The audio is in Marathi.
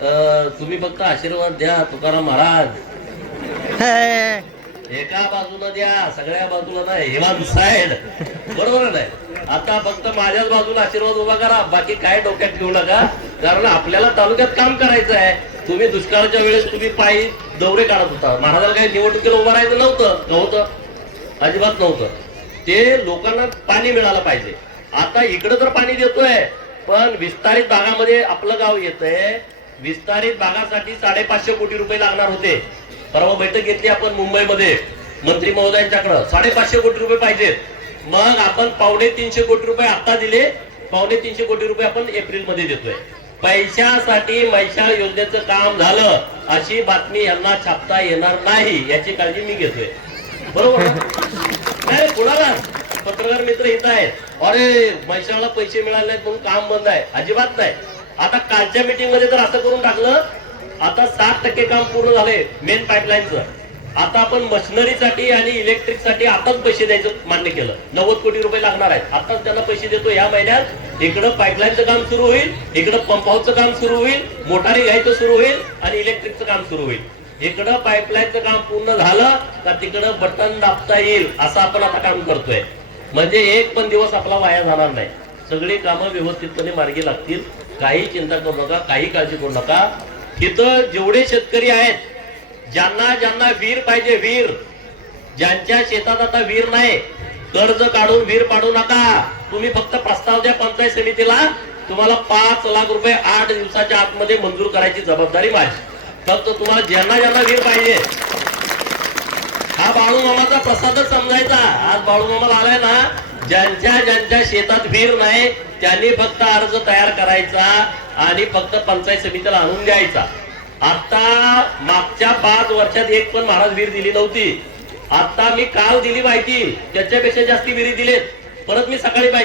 तुम्ही फक्त आशीर्वाद द्या तुकाराम महाराज. एका बाजूला द्या सगळ्या बाजूला नाही हे वन साइड बरोबर आहे नाही? आता फक्त माझ्याच बाजूला आशीर्वाद उभा करा बाकी काय डोक्यात घेऊ नका कारण आपल्याला तालुक्यात काम करायचं आहे. तुम्ही दुष्काळाच्या वेळेस तुम्ही पायी दौरे काढत होता. महाराजाला काही निवडणुकीला उभं राहायचं नव्हतं नव्हतं. अजिबात नव्हतं. ते लोकांना पाणी मिळालं पाहिजे. आता इकडं तर पाणी देतोय पण विस्तारित भागामध्ये आपलं गाव येतंय. विस्तारित भागासाठी साडेपाचशे कोटी रुपये लागणार होते. परवा बैठक घेतली आपण मुंबईमध्ये. मंत्री महोदयांच्याकडं साडेपाचशे कोटी रुपये पाहिजेत. मग आपण पावणे तीनशे कोटी रुपये आता दिले. पावणे तीनशे कोटी रुपये आपण एप्रिलमध्ये देतोय. पैशासाठी मैशा योजनेचं काम झालं अशी बातमी यांना छापता येणार नाही याची काळजी मी घेतोय. बरोबर नाही कुणाला? पत्रकार मित्र इथं आहेत. अरे मैशाला पैसे मिळाले नाहीत म्हणून काम बंद आहे. अजिबात नाही. आता कालच्या मीटिंगमध्ये तर असं करून टाकलं आता सात टक्के काम पूर्ण झाले मेन पाईपलाईनचं आता आपण मशिनरीसाठी आणि इलेक्ट्रिकसाठी आताच पैसे द्यायचं मान्य केलं. नव्वद कोटी रुपये लागणार आहेत. आताच त्यांना पैसे देतो. या महिन्यात इकडं पाईपलाईनचं काम सुरू होईल इकडं पंप हाऊसचं काम सुरू होईल मोटारी घ्यायचं सुरू होईल आणि इलेक्ट्रिकचं काम सुरू होईल. इकडं पाईपलाईनचं काम पूर्ण झालं का तिकडं बटन दाबता येईल असं आपण आता काम करतोय. म्हणजे एक पण दिवस आपला वाया जाणार नाही. सगळी कामं व्यवस्थितपणे मार्गी लागतील. काही चिंता करू नका काही काळजी करू नका. इथं जेवढे शेतकरी आहेत ज्यांना ज्यांना वीर पाहिजे वीर ज्यांच्या शेतात आता वीर नाही कर्ज काढून वीर पाडू नका. तुम्ही फक्त प्रस्ताव द्या पंचायत समितीला तुम्हाला पाच लाख रुपये आठ दिवसाच्या आतमध्ये मंजूर करायची जबाबदारी माझी. फक्त तुम्हाला ज्यांना ज्यांना वीर पाहिजे. हा बाळू मामाचा प्रसादच समजायचा. आज बाळू मामाला आलाय ना ज्यांच्या ज्यांच्या शेतात वीर नाही त्यांनी फक्त अर्ज तयार करायचा आणि फक्त पंचायत समितीला आणून द्यायचा. आता मागच्या पाच वर्षात एक पण महाराज वीर दिली नव्हती. आता मी काल दिली माहिती त्याच्यापेक्षा जास्ती विहिरी दिलेत. परत मी सकाळी पाहिजे